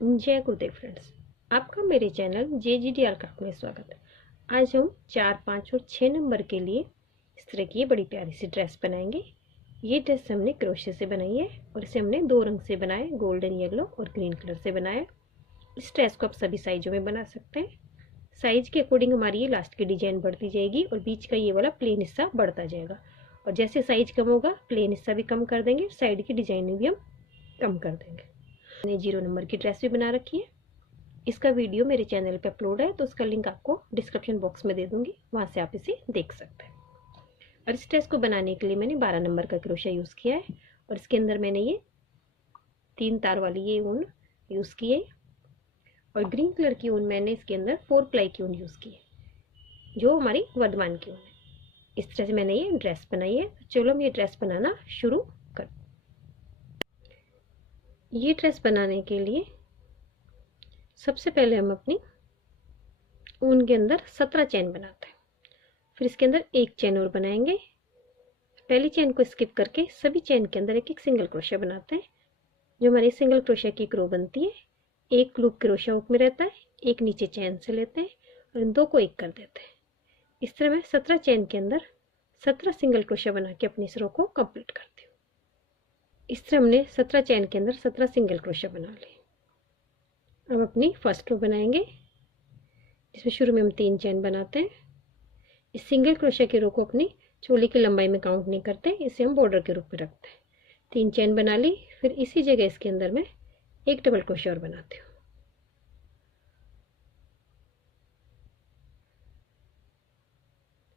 जय गुरुदेव फ्रेंड्स, आपका मेरे चैनल JGDR क्राफ्ट में स्वागत है। आज हम 4, 5 और 6 नंबर के लिए इस तरह की बड़ी प्यारी सी ड्रेस बनाएंगे। ये ड्रेस हमने क्रोशे से बनाई है और इसे हमने 2 रंग से बनाया, गोल्डन येलो और ग्रीन कलर से बनाया। इस ड्रेस को आप सभी साइजों में बना सकते हैं। साइज के अकॉर्डिंग हमारी ये लास्ट की डिजाइन बढ़ती जाएगी और बीच का ये वाला प्लेन हिस्सा बढ़ता जाएगा। और जैसे साइज कम होगा प्लेन हिस्सा भी कम कर देंगे, साइड की डिजाइन भी हम कम कर देंगे। मैंने 0 नंबर की ड्रेस भी बना रखी है। इसका वीडियो मेरे चैनल पे अपलोड है, तो उसका लिंक आपको डिस्क्रिप्शन बॉक्स में दे दूंगी, वहां से आप इसे देख सकते हैं। और इस ड्रेस को बनाने के लिए मैंने 12 नंबर का क्रोशा यूज़ किया है और इसके अंदर मैंने ये 3 तार वाली ये ऊन यूज़ की है और ग्रीन कलर की ऊन मैंने इसके अंदर 4 प्लाई की ऊन यूज़ की है, जो हमारी वर्धमान की ऊन है। इस तरह से मैंने ये ड्रेस बनाई है। तो चलो हम ये ड्रेस बनाना शुरू कर। ये ड्रेस बनाने के लिए सबसे पहले हम अपनी ऊन के अंदर 17 चैन बनाते हैं। फिर इसके अंदर एक चैन और बनाएंगे। पहली चैन को स्किप करके सभी चैन के अंदर एक एक सिंगल क्रोशिया बनाते हैं। जो हमारी सिंगल क्रोशिया की एक रो बनती है, एक लूप क्रोशिया हुक में रहता है, एक नीचे चैन से लेते हैं और इन दो को एक कर देते हैं। इस तरह मैं 17 चैन के अंदर 17 सिंगल क्रोशिया बना के अपनी इस रो को कंप्लीट करती हूँ। इस तरह हमने 17 चैन के अंदर 17 सिंगल क्रोशिया बना लिए। अब अपनी फर्स्ट रो बनाएंगे, जिसमें शुरू में हम 3 चैन बनाते हैं। इस सिंगल क्रोशिया की रो को अपनी चोली की लंबाई में काउंट नहीं करते, इसे हम बॉर्डर के रूप में रखते हैं। 3 चैन बना ली। फिर इसी जगह इसके अंदर मैं एक डबल क्रोशिया और बनाती हूँ।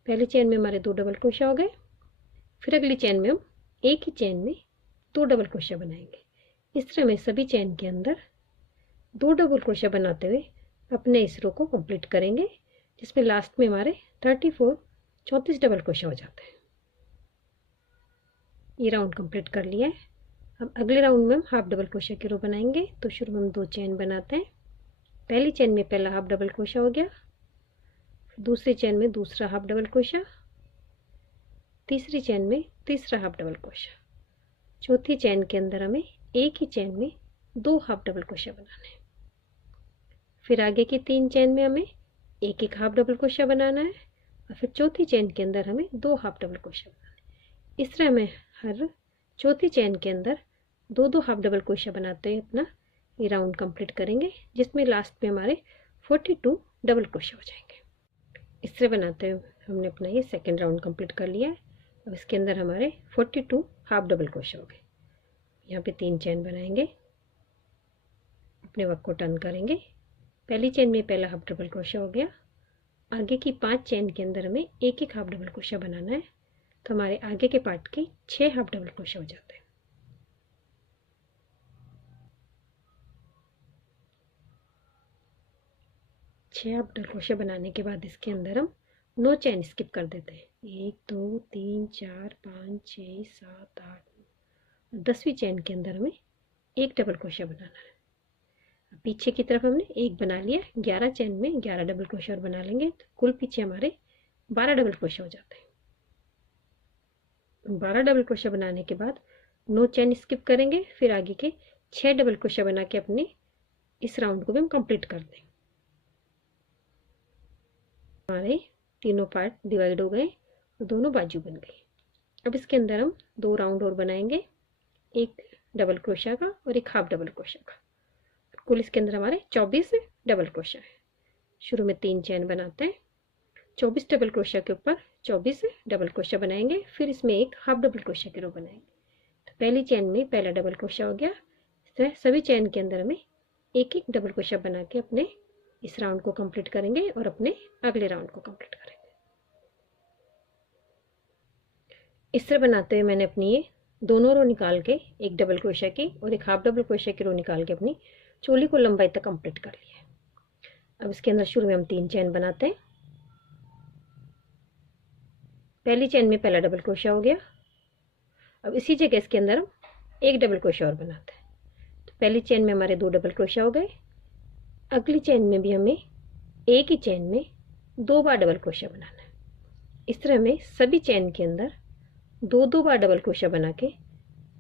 पहली चैन में हमारे 2 डबल क्रोशिया हो गए। फिर अगली चैन में हम एक ही चैन में 2 डबल क्रोशिया बनाएंगे। इस तरह में सभी चैन के अंदर 2 डबल क्रोशिया बनाते हुए अपने इस रो को कंप्लीट करेंगे, जिसमें लास्ट में हमारे 34 डबल क्रोशिया हो जाते हैं। ये राउंड कंप्लीट कर लिया है। अब अगले राउंड में हम हाफ डबल क्रोशिया की रो बनाएंगे। तो शुरू में हम 2 चैन बनाते हैं। पहली चैन में पहला हाफ डबल क्रोशिया हो गया, दूसरी चैन में दूसरा हाफ डबल क्रोशिया, तीसरी चैन में तीसरा हाफ डबल क्रोशिया, चौथी चैन के अंदर हमें एक ही चैन में 2 हाफ डबल क्रोशिया बनाने हैं। फिर आगे की 3 चैन में हमें एक एक हाफ डबल क्रोशिया बनाना है और फिर चौथी चैन के अंदर हमें 2 हाफ डबल क्रोशिया बनाना है। इस तरह में हर चौथी चैन के अंदर 2 हाफ डबल क्रोशिया बनाते हुए अपना ये राउंड कंप्लीट करेंगे, जिसमें लास्ट में हमारे 42 डबल क्रोशिया हो जाएंगे। इस तरह बनाते हुए हमने अपना ये सेकेंड राउंड कंप्लीट कर लिया है। अब इसके अंदर हमारे 42 हाफ डबल क्रोशिया हो गए। यहाँ पे 3 चैन बनाएंगे, अपने वर्क को टर्न करेंगे। पहली चैन में पहला हाफ डबल क्रोशिया हो गया। आगे की 5 चैन के अंदर हमें एक एक हाफ डबल क्रोशिया बनाना है, तो हमारे आगे के पार्ट के 6 हाफ डबल क्रोशिया हो जाते हैं। छह हाफ डबल क्रोशिया बनाने के बाद इसके अंदर हम 9 चैन स्किप कर देते हैं। 1 2 3 4 5 6 7 8 10वीं चैन के अंदर हमें एक डबल क्रोशिया बनाना है। पीछे की तरफ हमने एक बना लिया, 11 चैन में 11 डबल क्रोशिया और बना लेंगे, तो कुल पीछे हमारे 12 डबल क्रोशिया हो जाते हैं। 12 डबल क्रोशिया बनाने के बाद 9 चैन स्किप करेंगे। फिर आगे के 6 डबल क्रोशिया बना के अपने इस राउंड को भी हम कंप्लीट कर देंगे। हमारे तीनों पार्ट डिवाइड हो गए और दोनों बाजू बन गई। अब इसके अंदर हम 2 राउंड और बनाएंगे, एक डबल क्रोशिया का और एक हाफ डबल क्रोशिया का। कुल इसके अंदर हमारे 24 डबल क्रोशिया है। शुरू में 3 चैन बनाते हैं, 24 डबल क्रोशिया के ऊपर 24 डबल क्रोशिया बनाएंगे। फिर इसमें एक हाफ डबल क्रोशिया की रो बनाएंगे। तो पहली चैन में पहला डबल क्रोशिया हो गया। इस तरह सभी चैन के अंदर हमें एक एक डबल क्रोशिया बना के अपने इस राउंड को कंप्लीट करेंगे और अपने अगले राउंड को कंप्लीट करेंगे। इस तरह बनाते हुए मैंने अपनी ये दोनों रो निकाल के, एक डबल क्रोशिया की और एक हाफ डबल क्रोशिया की रो निकाल के अपनी चोली को लंबाई तक कंप्लीट कर लिया है। अब इसके अंदर शुरू में हम 3 चैन बनाते हैं। पहली चैन में पहला डबल क्रोशिया हो गया। अब इसी जगह इसके अंदर हम एक डबल क्रोशिया और बनाते हैं। तो पहली चैन में हमारे 2 डबल क्रोशिया हो गए। अगली चैन में भी हमें एक ही चैन में 2 बार डबल क्रोशिया बनाना है। इस तरह हमें सभी चैन के अंदर 2 बार डबल क्रोशिया बना के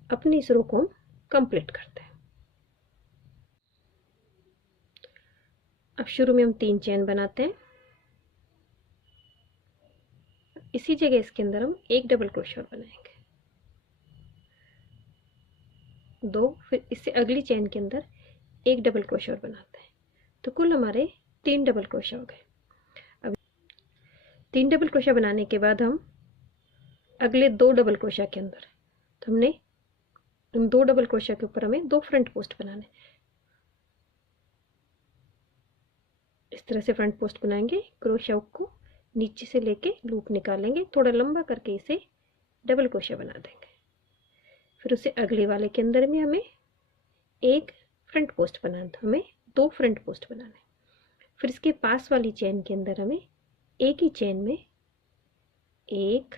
अपनी इस रो को हम कंप्लीट करते हैं। अब शुरू में हम 3 चेन बनाते हैं, इसी जगह इसके अंदर हम एक डबल क्रोशा बनाएंगे, 2, फिर इससे अगली चेन के अंदर एक डबल क्रोशा बनाते हैं, तो कुल हमारे 3 डबल क्रोशा हो गए। अब 3 डबल क्रोशा बनाने के बाद हम अगले 2 डबल क्रोशा के अंदर, तो हमने इन 2 डबल क्रोशा के ऊपर हमें 2 फ्रंट पोस्ट बनाने, इस तरह से फ्रंट पोस्ट बनाएंगे। क्रोशा को नीचे से लेके लूप निकालेंगे, थोड़ा लंबा करके इसे डबल क्रोशा बना देंगे। फिर उसे अगले वाले के अंदर में हमें एक फ्रंट पोस्ट बनाना, तो हमें 2 फ्रंट पोस्ट बनाने। फिर इसके पास वाली चेन के अंदर हमें एक ही चेन में 1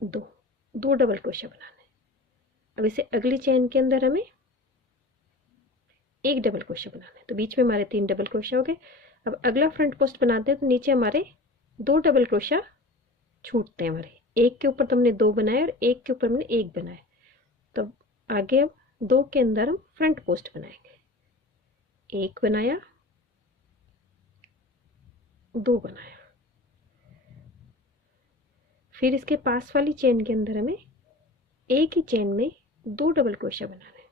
2 डबल क्रोशा बनाने। अब इसे अगली चेन के अंदर हमें एक डबल क्रोशा बनाना है, तो बीच में हमारे 3 डबल क्रोशा हो गए। अब अगला फ्रंट पोस्ट बनाते हैं, तो नीचे हमारे 2 डबल क्रोशा छूटते हैं हमारे, एक के ऊपर तो हमने 2 बनाए और एक के ऊपर हमने 1 बनाए, तो आगे अब 2 के अंदर हम फ्रंट पोस्ट बनाएंगे, 1 बनाया, 2 बनाया। फिर इसके पास वाली चेन के अंदर हमें एक ही चेन में 2 डबल क्रोशा बनाना है।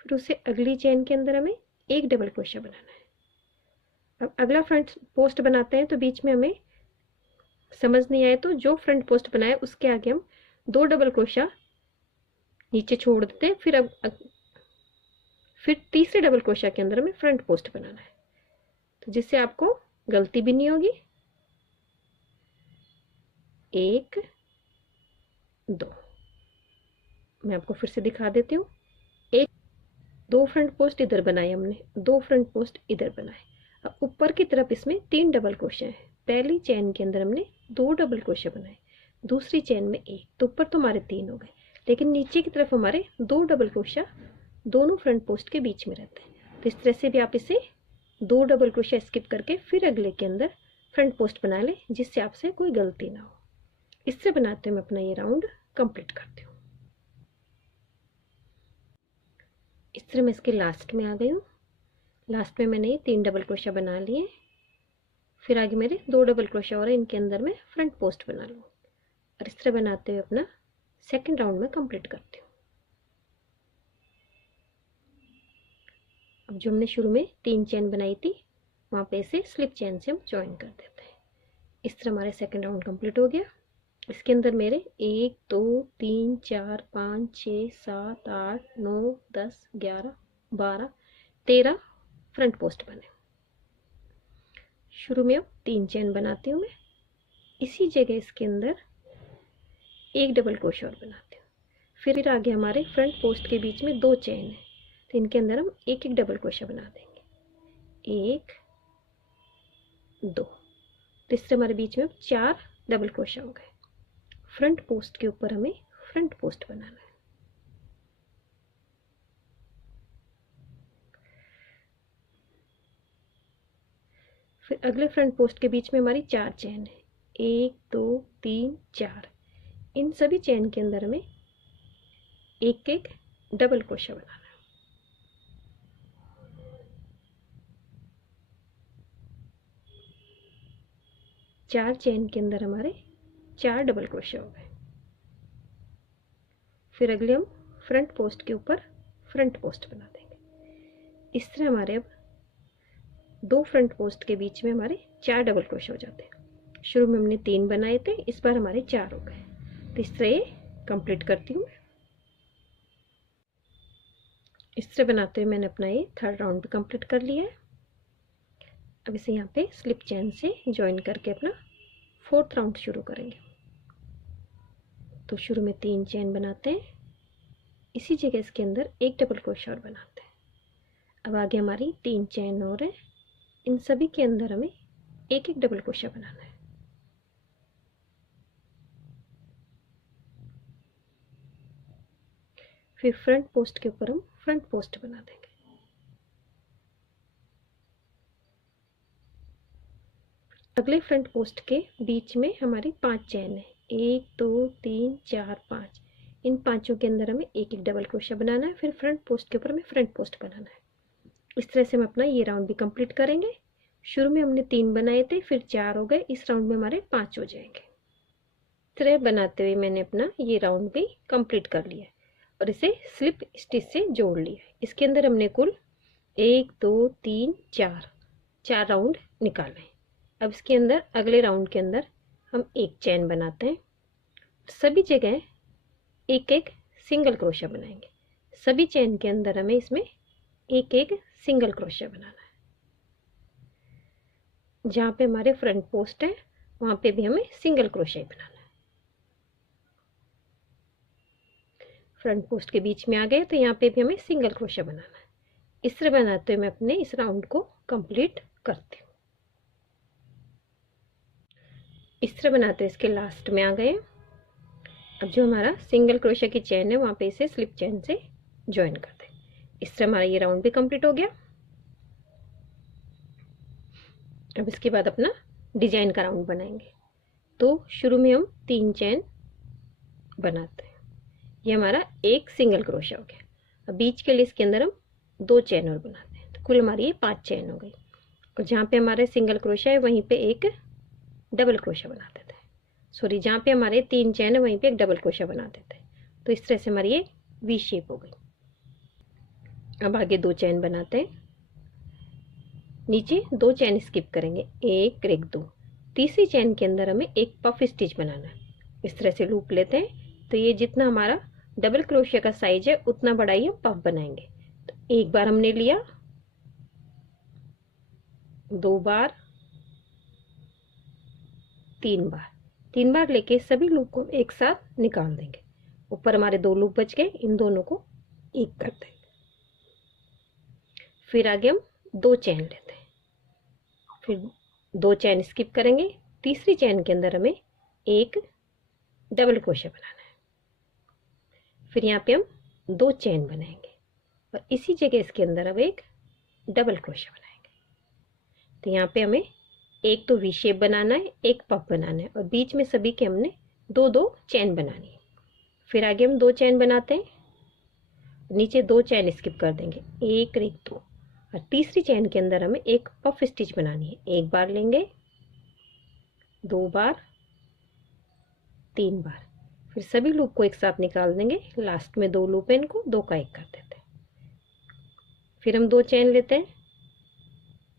फिर उससे अगली चेन के अंदर हमें एक डबल क्रोशा बनाना है। अब अगला फ्रंट पोस्ट बनाते हैं, तो बीच में हमें समझ नहीं आए तो जो फ्रंट पोस्ट बनाए उसके आगे हम 2 डबल क्रोशा नीचे छोड़ देते हैं। फिर तीसरे डबल क्रोशा के अंदर हमें फ्रंट पोस्ट बनाना है, तो जिससे आपको गलती भी नहीं होगी। 1 2, मैं आपको फिर से दिखा देती हूँ। 2 फ्रंट पोस्ट इधर बनाए हमने, 2 फ्रंट पोस्ट इधर बनाए। अब ऊपर की तरफ इसमें 3 डबल क्रोशा है, पहली चेन के अंदर हमने 2 डबल क्रोशा बनाए, दूसरी चेन में 1, तो ऊपर तो हमारे 3 हो गए, लेकिन नीचे की तरफ हमारे 2 डबल क्रोशा दोनों फ्रंट पोस्ट के बीच में रहते हैं। तो इस तरह से भी आप इसे 2 डबल क्रोशा स्किप करके फिर अगले के अंदर फ्रंट पोस्ट बना लें, जिससे आपसे कोई गलती ना हो। इससे बनाते हुए मैं अपना ये राउंड कंप्लीट करती हूँ। इस तरह मैं इसके लास्ट में आ गई हूँ। लास्ट में मैंने 3 डबल क्रोशा बना लिए, फिर आगे मेरे 2 डबल क्रोशा और इनके अंदर मैं फ्रंट पोस्ट बना लूँ, और इस तरह बनाते हुए अपना सेकंड राउंड में कंप्लीट करती हूँ। अब जो हमने शुरू में 3 चेन बनाई थी, वहाँ पे इसे स्लिप चेन से हम ज्वाइन कर देते हैं। इस तरह हमारे सेकंड राउंड कंप्लीट हो गया। इसके अंदर मेरे 1 2 3 4 5 6 7 8 9 10 11 12 13 फ्रंट पोस्ट बने। शुरू में अब 3 चेन बनाती हूँ मैं, इसी जगह इसके अंदर एक डबल क्रोशा और बनाती हूँ। फिर आगे हमारे फ्रंट पोस्ट के बीच में 2 चेन है, तो इनके अंदर हम एक एक डबल क्रोशा बना देंगे, 1 2, तो इससे हमारे बीच में 4 डबल क्रोशा हो गए। फ्रंट पोस्ट के ऊपर हमें फ्रंट पोस्ट बनाना है। फिर अगले फ्रंट पोस्ट के बीच में हमारी 4 चेन है, 1 2 3 4, इन सभी चेन के अंदर हमें एक एक डबल क्रोशा बनाना है। 4 चेन के अंदर हमारे 4 डबल क्रोशा हो गए। फिर अगले हम फ्रंट पोस्ट के ऊपर फ्रंट पोस्ट बना देंगे। इस तरह हमारे अब 2 फ्रंट पोस्ट के बीच में हमारे 4 डबल क्रोशा हो जाते हैं। शुरू में हमने 3 बनाए थे, इस बार हमारे 4 हो गए। तो इस तरह ये कंप्लीट करती हूँ। इस तरह बनाते हुए मैंने अपना ये थर्ड राउंड भी कंप्लीट कर लिया है। अब इसे यहाँ पे स्लिप चेन से ज्वाइन करके अपना फोर्थ राउंड शुरू करेंगे। तो शुरू में 3 चेन बनाते हैं, इसी जगह इसके अंदर एक डबल क्रोशा और बनाते हैं। अब आगे हमारी 3 चेन और है, इन सभी के अंदर हमें एक एक डबल क्रोशा बनाना है। फिर फ्रंट पोस्ट के ऊपर हम फ्रंट पोस्ट बना देंगे। अगले फ्रंट पोस्ट के बीच में हमारी 5 चेन है, 1 2 3 4 5, इन पांचों के अंदर हमें एक एक डबल क्रोशिया बनाना है, फिर फ्रंट पोस्ट के ऊपर हमें फ्रंट पोस्ट बनाना है। इस तरह से हम अपना ये राउंड भी कंप्लीट करेंगे। शुरू में हमने 3 बनाए थे, फिर 4 हो गए, इस राउंड में हमारे 5 हो जाएंगे। इस तरह बनाते हुए मैंने अपना ये राउंड भी कंप्लीट कर लिया है और इसे स्लिप स्टिच से जोड़ लिया है। इसके अंदर हमने कुल 1 2 3 4 राउंड निकाले हैं। अब इसके अंदर अगले राउंड के अंदर हम एक चैन बनाते हैं, सभी जगह एक एक सिंगल क्रोशिया बनाएंगे। सभी चैन के अंदर हमें इसमें एक एक सिंगल क्रोशिया बनाना है। जहाँ पे हमारे फ्रंट पोस्ट है वहाँ पे भी हमें सिंगल क्रोशिया बनाना है। फ्रंट पोस्ट के बीच में आ गए तो यहाँ पे भी हमें सिंगल क्रोशिया बनाना है। इस तरह बनाते हुए मैं अपने इस राउंड को कंप्लीट करती हूँ। इस तरह बनाते इसके लास्ट में आ गए। अब जो हमारा सिंगल क्रोशिया की चैन है वहाँ पे इसे स्लिप चैन से ज्वाइन कर दें। इस तरह हमारा ये राउंड भी कंप्लीट हो गया। अब इसके बाद अपना डिजाइन का राउंड बनाएंगे। तो शुरू में हम 3 चैन बनाते हैं। ये हमारा एक सिंगल क्रोशिया हो गया। अब बीच के लिए इसके अंदर हम 2 चैन और बनाते हैं, तो कुल हमारी ये 5 चैन हो गई। और जहाँ पे हमारे सिंगल क्रोशिया है वहीं पे एक डबल क्रोशिया बना देते हैं। सॉरी, जहाँ पे हमारे 3 चैन है वहीं पे एक डबल क्रोशिया बना देते हैं। तो इस तरह से हमारी ये वी शेप हो गई। अब आगे 2 चैन बनाते हैं। नीचे 2 चैन स्किप करेंगे, 1 1 2। तीसरी चैन के अंदर हमें एक पफ स्टिच बनाना है। इस तरह से लूप लेते हैं। तो ये जितना हमारा डबल क्रोशिया का साइज है उतना बड़ा ही हम पफ बनाएंगे। तो एक बार हमने लिया, 2 बार, 3 बार, 3 बार लेके सभी लूप को एक साथ निकाल देंगे। ऊपर हमारे 2 लूप बच गए, इन दोनों को एक कर देंगे। फिर आगे हम 2 चैन लेते हैं, फिर 2 चैन स्किप करेंगे। तीसरी चैन के अंदर हमें एक डबल क्रोशिया बनाना है। फिर यहाँ पे हम 2 चैन बनाएंगे और इसी जगह इसके अंदर अब एक डबल क्रोशिया बनाएंगे। तो यहाँ पे हमें एक तो वी शेप बनाना है, एक पफ बनाना है और बीच में सभी के हमने 2 2 चैन बनानी है। फिर आगे हम 2 चैन बनाते हैं, नीचे 2 चैन स्किप कर देंगे, 1 1 2। और तीसरी चैन के अंदर हमें एक पफ स्टिच बनानी है। 1 बार लेंगे, 2 बार, 3 बार, फिर सभी लूप को एक साथ निकाल देंगे। लास्ट में 2 लूप है, इनको 2 का 1 कर देते हैं। फिर हम 2 चैन लेते हैं,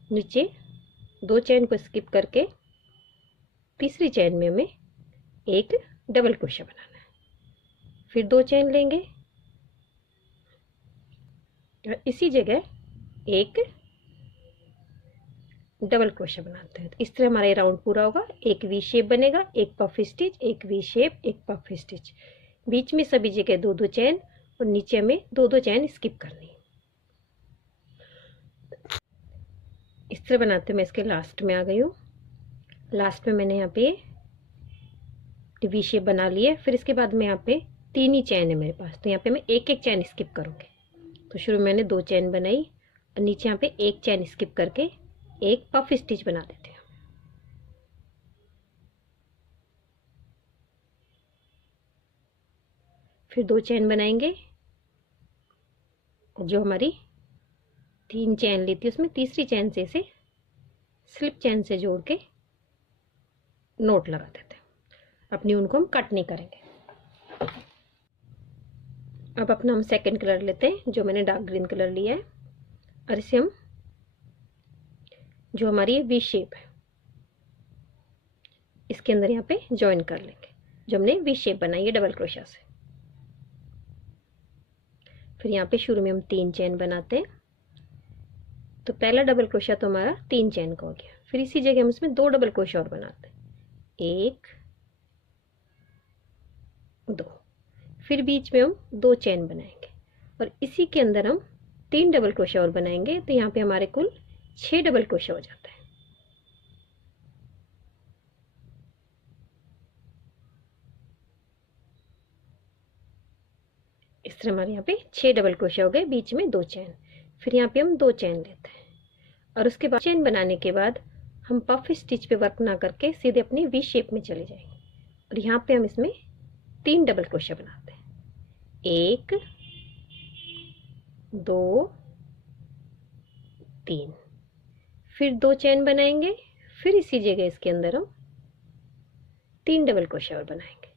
नीचे 2 चैन को स्किप करके तीसरी चैन में हमें एक डबल क्रोशिया बनाना है। फिर 2 चैन लेंगे और इसी जगह एक डबल क्रोशिया बनाते हैं। तो इस तरह हमारा ये राउंड पूरा होगा। एक वी शेप बनेगा, एक पफ स्टिच, एक वी शेप, एक पफ स्टिच, बीच में सभी जगह 2 2 चैन और नीचे में 2 2 चैन स्किप करनी है। इस तरह बनाते मैं इसके लास्ट में आ गई हूँ। लास्ट में मैंने यहाँ पे वी शेप बना लिया। फिर इसके बाद में यहाँ पे 3 ही चैन है मेरे पास, तो यहाँ पे मैं एक एक चैन स्किप करूँगी। तो शुरू में मैंने 2 चैन बनाई और नीचे यहाँ पे एक चैन स्किप करके एक पफ स्टिच बना देते हैं। फिर 2 चैन बनाएंगे, जो हमारी 3 चैन ली थी उसमें तीसरी चैन से इसे स्लिप चैन से जोड़ के नोट लगा देते हैं। अपनी उनको हम कट नहीं करेंगे। अब अपना हम सेकंड कलर लेते हैं, जो मैंने डार्क ग्रीन कलर लिया है, और इसे हम जो हमारी वी शेप है इसके अंदर यहाँ पे ज्वाइन कर लेंगे, जो हमने वी शेप बनाई है डबल क्रोशिया से। फिर यहाँ पे शुरू में हम 3 चैन बनाते हैं। तो पहला डबल क्रोशिया तो हमारा 3 चैन का हो गया। फिर इसी जगह हम इसमें 2 डबल क्रोशिया और बनाते हैं, 1 2। फिर बीच में हम 2 चैन बनाएंगे और इसी के अंदर हम 3 डबल क्रोशिया और बनाएंगे। तो यहाँ पे हमारे कुल 6 डबल क्रोशिया हो जाता है। इस तरह हमारे यहाँ पे 6 डबल क्रोशिया हो गए, बीच में 2 चैन। फिर यहाँ पे हम 2 चैन लेते हैं और उसके बाद चैन बनाने के बाद हम पफ स्टिच पे वर्क ना करके सीधे अपनी वी शेप में चले जाएंगे और यहाँ पे हम इसमें 3 डबल क्रोशिया बनाते हैं। 1 2 3, फिर 2 चेन बनाएंगे, फिर इसी जगह इसके अंदर हम 3 डबल क्रोशिया और बनाएंगे।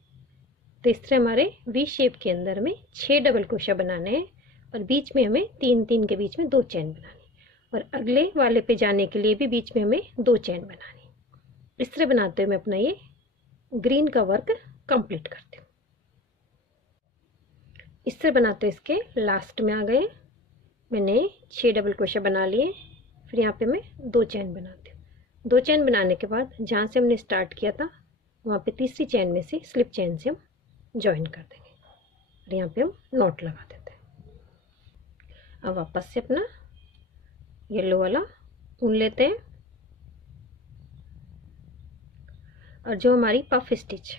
तो इस तरह हमारे वी शेप के अंदर में 6 डबल क्रोशिया बनाने हैं और बीच में हमें 3 के बीच में 2 चेन बनानी, और अगले वाले पे जाने के लिए भी बीच में हमें 2 चेन बनानी। इस तरह बनाते हुए मैं अपना ये ग्रीन का वर्क कंप्लीट करती हूँ। इस तरह बनाते हुए इसके लास्ट में आ गए, मैंने 6 डबल क्रोशिया बना लिए। फिर यहाँ पे मैं 2 चेन बनाती हूँ। 2 चेन बनाने के बाद जहाँ से हमने स्टार्ट किया था वहाँ पे तीसरी चेन में से स्लिप चेन से हम ज्वाइन कर देंगे और यहाँ पे हम नॉट लगा देते हैं। अब वापस से अपना येलो वाला ऊन लेते हैं और जो हमारी पफ स्टिच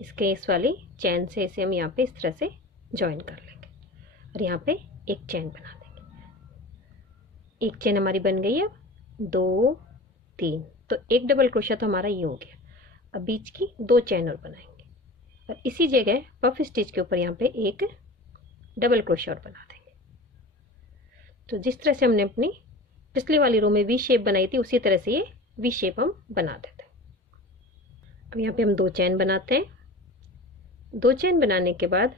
इसके इस वाली चेन से इसे हम यहाँ पे इस तरह से ज्वाइन कर लेंगे और यहाँ पे एक चेन बना देंगे। एक चेन हमारी बन गई है, 2 3, तो एक डबल क्रोशिया तो हमारा ये हो गया। अब बीच की 2 चेन और बनाएंगे और इसी जगह पफ स्टिच के ऊपर यहाँ पे एक डबल क्रोशिया और बना देंगे। तो जिस तरह से हमने अपनी पिछली वाली रो में वी शेप बनाई थी उसी तरह से ये वी शेप हम बना देते हैं। अब यहाँ पे हम 2 चेन बनाते हैं। 2 चेन बनाने के बाद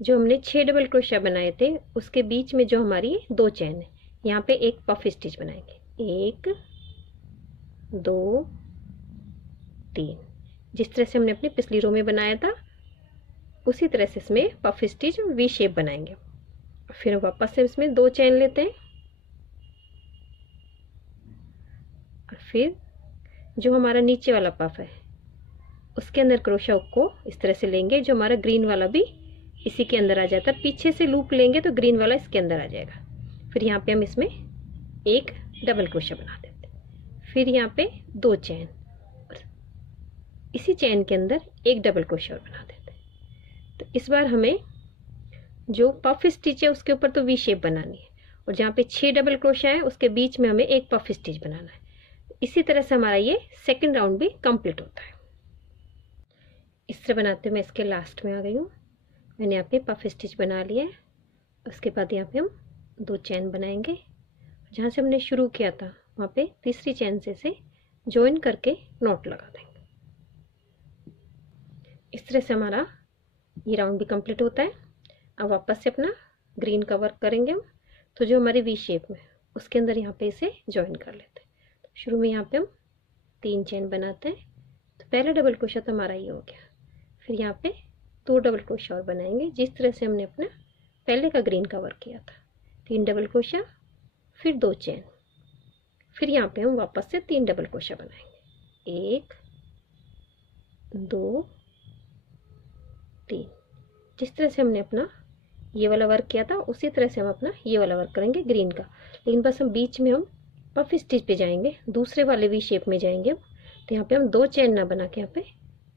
जो हमने 6 डबल क्रोशिया बनाए थे उसके बीच में जो हमारी 2 चेन है यहाँ पे एक पफ स्टिच बनाएंगे, 1 2 3। जिस तरह से हमने अपनी पिछली रो में बनाया था उसी तरह से इसमें पफ स्टिच वी शेप बनाएंगे। फिर वापस से इसमें 2 चेन लेते हैं और फिर जो हमारा नीचे वाला पफ है उसके अंदर क्रोशिया को इस तरह से लेंगे, जो हमारा ग्रीन वाला भी इसी के अंदर आ जाता है। पीछे से लूप लेंगे तो ग्रीन वाला इसके अंदर आ जाएगा। फिर यहाँ पे हम इसमें एक डबल क्रोशिया बना देते हैं, फिर यहाँ पे 2 चेन और इसी चेन के अंदर एक डबल क्रोशिया और बना देते हैं। तो इस बार हमें जो पफ स्टिच है उसके ऊपर तो वी शेप बनानी है और जहाँ पे 6 डबल क्रोशिया है उसके बीच में हमें एक पफ स्टिच बनाना है। इसी तरह से हमारा ये सेकंड राउंड भी कंप्लीट होता है। इस तरह बनाते हुए मैं इसके लास्ट में आ गई हूँ। मैंने यहाँ पे पफ स्टिच बना लिया है। उसके बाद यहाँ पे हम 2 चेन बनाएंगे, जहाँ से हमने शुरू किया था वहाँ पे तीसरी चेन से ज्वाइन करके नॉट लगा देंगे। इस तरह से हमारा ये राउंड भी कंप्लीट होता है। अब वापस से अपना ग्रीन का वर्क करेंगे हम। तो जो हमारे वी शेप में उसके अंदर यहाँ पे इसे ज्वाइन कर लेते हैं। तो शुरू में यहाँ पे हम 3 चेन बनाते हैं। तो पहला डबल क्रोशिया तो हमारा ये हो गया। फिर यहाँ पे 2 डबल क्रोशिया और बनाएंगे, जिस तरह से हमने अपना पहले का ग्रीन का वर्क किया था। 3 डबल क्रोशिया, फिर 2 चेन, फिर यहाँ पे हम वापस से 3 डबल क्रोशिया बनाएंगे, 1 2 3। जिस तरह से हमने अपना ये वाला वर्क किया था उसी तरह से हम अपना ये वाला वर्क करेंगे ग्रीन का, लेकिन बस हम बीच में हम पफ स्टिच पे जाएंगे, दूसरे वाले वी शेप में जाएंगे। तो यहाँ पे हम 2 चेन ना बना के यहाँ पे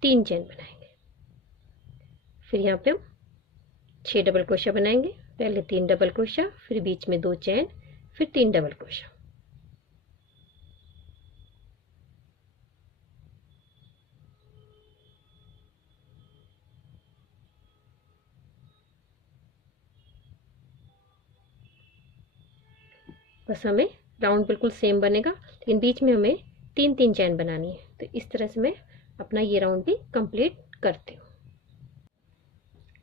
3 चेन बनाएंगे। फिर यहाँ पे हम 6 डबल क्रोशिया बनाएंगे, पहले 3 डबल क्रोशिया, फिर बीच में 2 चेन, फिर 3 डबल क्रोशिया। बस हमें राउंड बिल्कुल सेम बनेगा, लेकिन बीच में हमें 3 चेन बनानी है। तो इस तरह से मैं अपना ये राउंड भी कंप्लीट करती हूँ।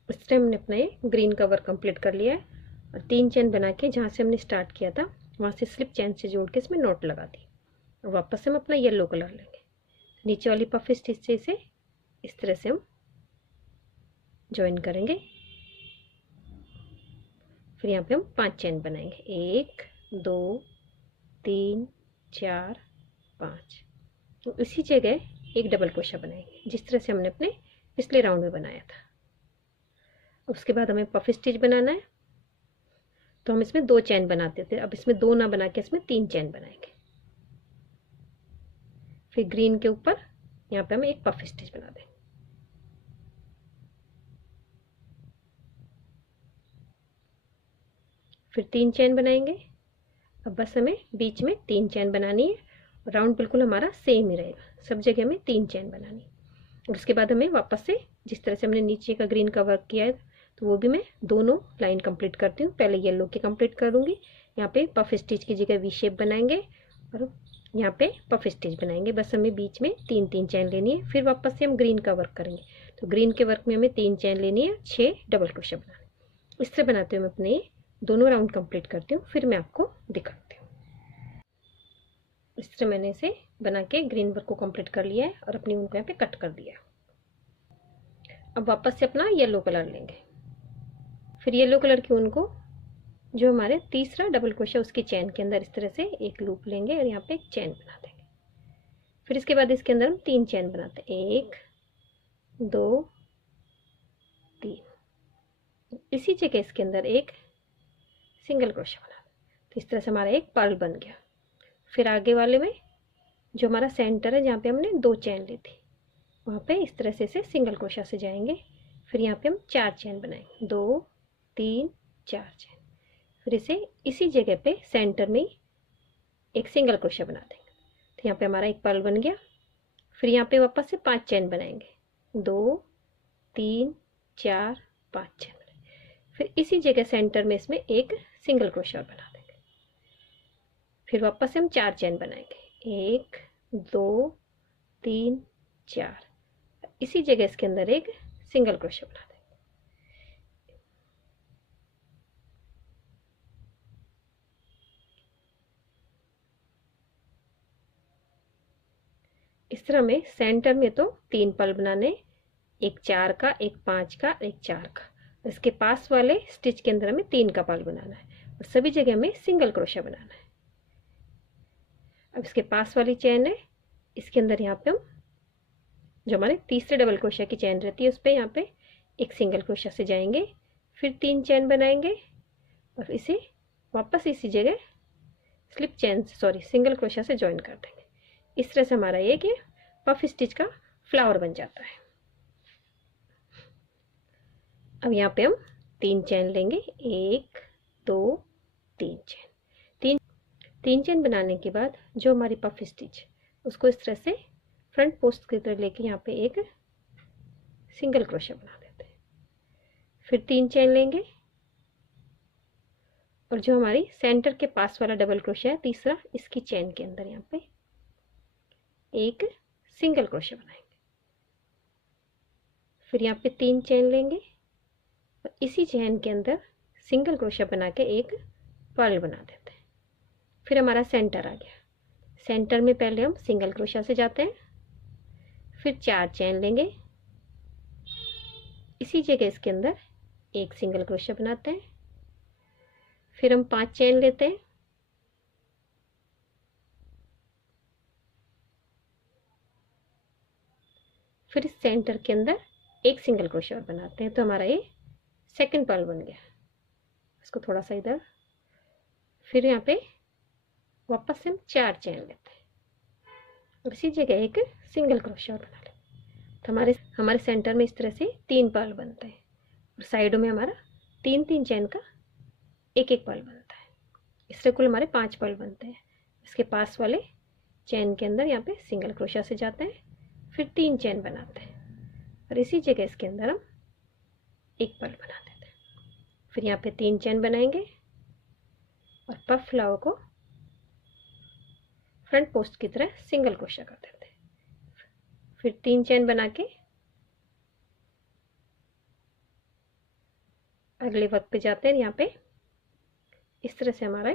इस टाइम हमने अपना ये ग्रीन का वर्क कंप्लीट कर लिया है और 3 चेन बना के जहाँ से हमने स्टार्ट किया था वहाँ से स्लिप चेन से जोड़ के इसमें नॉट लगा दी और वापस से हम अपना येलो कलर लेंगे। नीचे वाली पफ स्टिच से इसे इस तरह से हम ज्वाइन करेंगे। फिर यहाँ पे हम 5 चेन बनाएंगे, 1 2 3 4 5। तो इसी जगह एक डबल क्रोशिया बनाएंगे, जिस तरह से हमने अपने पिछले राउंड में बनाया था। उसके बाद हमें पफ स्टिच बनाना है, तो हम इसमें 2 चेन बनाते थे, अब इसमें 2 ना बना के इसमें 3 चेन बनाएंगे। फिर ग्रीन के ऊपर यहाँ पे हम एक पफ स्टिच बना देंगे। फिर 3 चेन बनाएंगे। अब बस हमें बीच में 3 चेन बनानी है, राउंड बिल्कुल हमारा सेम ही रहेगा, सब जगह हमें 3 चेन बनानी है। और उसके बाद हमें वापस से जिस तरह से हमने नीचे का ग्रीन का वर्क किया है तो वो भी मैं दोनों लाइन कंप्लीट करती हूँ। पहले येलो की कंप्लीट करूँगी, यहाँ पे पफ स्टिच की जगह वी शेप बनाएंगे और यहाँ पे पफ स्टिच बनाएंगे। बस हमें बीच में 3-3 चैन लेनी है। फिर वापस से हम ग्रीन का वर्क करेंगे, तो ग्रीन के वर्क में हमें 3 चैन लेनी है, 6 डबल क्रोशा बनाना है। इस तरह बनाते हुए मैं अपने दोनों राउंड कंप्लीट करती हूँ, फिर मैं आपको दिखाती हूँ। इस तरह मैंने इसे बना के ग्रीन वर्क को कंप्लीट कर लिया है और अपनी ऊन को यहाँ पे कट कर दिया है। अब वापस से अपना येलो कलर लेंगे। फिर येलो कलर की ऊन को जो हमारे तीसरा डबल क्रोशा उसकी चैन के अंदर इस तरह से एक लूप लेंगे और यहाँ पे एक चैन बना देंगे। फिर इसके बाद इसके अंदर हम 3 चैन बनाते हैं, 1 2 3। इसी जगह इसके अंदर एक सिंगल क्रोशा बना दें। तो इस तरह से हमारा एक पर्ल बन गया। फिर आगे वाले में जो हमारा सेंटर है जहाँ पे हमने 2 चैन ली थी, वहाँ पे इस तरह से इसे सिंगल क्रोशा से जाएंगे। फिर यहाँ पे हम 4 चैन बनाएंगे, 2 3 4 चैन। फिर इसे इसी जगह पे सेंटर में एक सिंगल क्रोशा बना देंगे। तो यहाँ पे हमारा एक पर्ल बन गया। फिर यहाँ पे वापस से 5 चैन बनाएंगे, 2 3 4 5 चैन बनाएंगे। फिर इसी जगह सेंटर में इसमें एक सिंगल क्रोशा बना देंगे। फिर वापस से हम 4 चैन बनाएंगे, 1 2 3 4। इसी जगह इसके अंदर एक सिंगल क्रोशा बना देंगे। इस तरह में सेंटर में तो 3 पर्ल बनाने, एक 4 का, एक 5 का, एक 4 का। इसके पास वाले स्टिच के अंदर हमें 3 का पर्ल बनाना है और सभी जगह में सिंगल क्रोशा बनाना है। अब इसके पास वाली चैन है, इसके अंदर यहाँ पे हम जो हमारे तीसरे डबल क्रोशा की चैन रहती है उस पर यहाँ पे एक सिंगल क्रोशा से जाएंगे। फिर 3 चैन बनाएंगे और इसे वापस इसी जगह स्लिप चैन सॉरी सिंगल क्रोशा से ज्वाइन कर देंगे। इस तरह से हमारा ये कि पफ स्टिच का फ्लावर बन जाता है। अब यहाँ पे हम 3 चैन लेंगे, 1 2 3 चैन। 3 चैन बनाने के बाद जो हमारी पफ स्टिच उसको इस तरह से फ्रंट पोस्ट की तरह लेके यहाँ पे एक सिंगल क्रोशा बना देते हैं। फिर 3 चैन लेंगे और जो हमारी सेंटर के पास वाला डबल क्रोशा है तीसरा, इसकी चैन के अंदर यहाँ पे एक सिंगल क्रोशा बनाएंगे। फिर यहाँ पे 3 चैन लेंगे और इसी चैन के अंदर सिंगल क्रोशा बना के एक पर्ल बना देते हैं। फिर हमारा सेंटर आ गया। सेंटर में पहले हम सिंगल क्रोशा से जाते हैं, फिर 4 चैन लेंगे, इसी जगह इसके अंदर एक सिंगल क्रोशा बनाते हैं। फिर हम 5 चैन लेते हैं, फिर इस सेंटर के अंदर एक सिंगल क्रोशा बनाते हैं। तो हमारा ये सेकंड पर्ल बन गया। इसको थोड़ा सा इधर, फिर यहाँ पे वापस से हम 4 चैन लेते हैं और इसी जगह एक सिंगल क्रोशा बना लेते हैं। तो हमारे सेंटर में इस तरह से 3 पर्ल बनते हैं और साइडों में हमारा 3-3 चैन का एक एक पर्ल बनता है। इस तरह कुल हमारे 5 पर्ल बनते हैं। इसके पास वाले चैन के अंदर यहाँ पे सिंगल क्रोशा से जाते हैं, फिर 3 चैन बनाते हैं और इसी जगह इसके अंदर हम एक पर्ल बना देते हैं। फिर यहाँ पे 3 चैन बनाएंगे और पफ फ्लावर को फ्रंट पोस्ट की तरह सिंगल क्रोशा कर देते हैं। फिर 3 चैन बना के अगले वर्क पे जाते हैं। यहाँ पे इस तरह से हमारा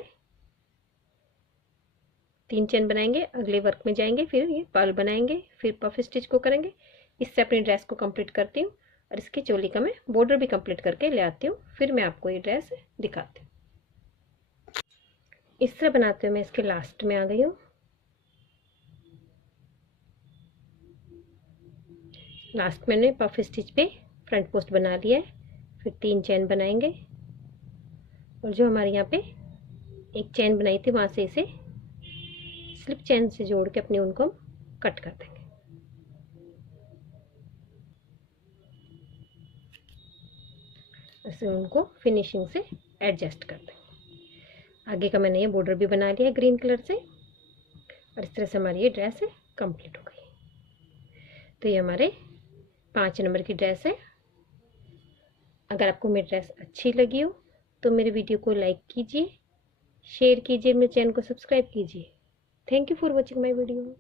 3 चैन बनाएंगे, अगले वर्क में जाएंगे, फिर ये पर्ल बनाएंगे, फिर पफ स्टिच को करेंगे। इससे अपनी ड्रेस को कंप्लीट करती हूँ और इसकी चोली का मैं बॉर्डर भी कंप्लीट करके ले आती हूँ। फिर मैं आपको ये ड्रेस दिखाती हूँ। इस तरह बनाते हुए मैं इसके लास्ट में आ गई हूँ। लास्ट मैंने पफ स्टिच पे फ्रंट पोस्ट बना लिया है। फिर 3 चैन बनाएंगे और जो हमारे यहाँ पे एक चैन बनाई थी वहाँ से इसे स्लिप चैन से जोड़ के अपने ऊन को कट कर देंगे। ऐसे उनको फिनिशिंग से एडजस्ट कर देंगे। आगे का मैंने ये बॉर्डर भी बना लिया है ग्रीन कलर से और इस तरह से हमारी ये ड्रेस कंप्लीट हो गई। तो ये हमारे 5 नंबर की ड्रेस है। अगर आपको मेरी ड्रेस अच्छी लगी हो तो मेरे वीडियो को लाइक कीजिए, शेयर कीजिए, मेरे चैनल को सब्सक्राइब कीजिए। Thank you for watching my video.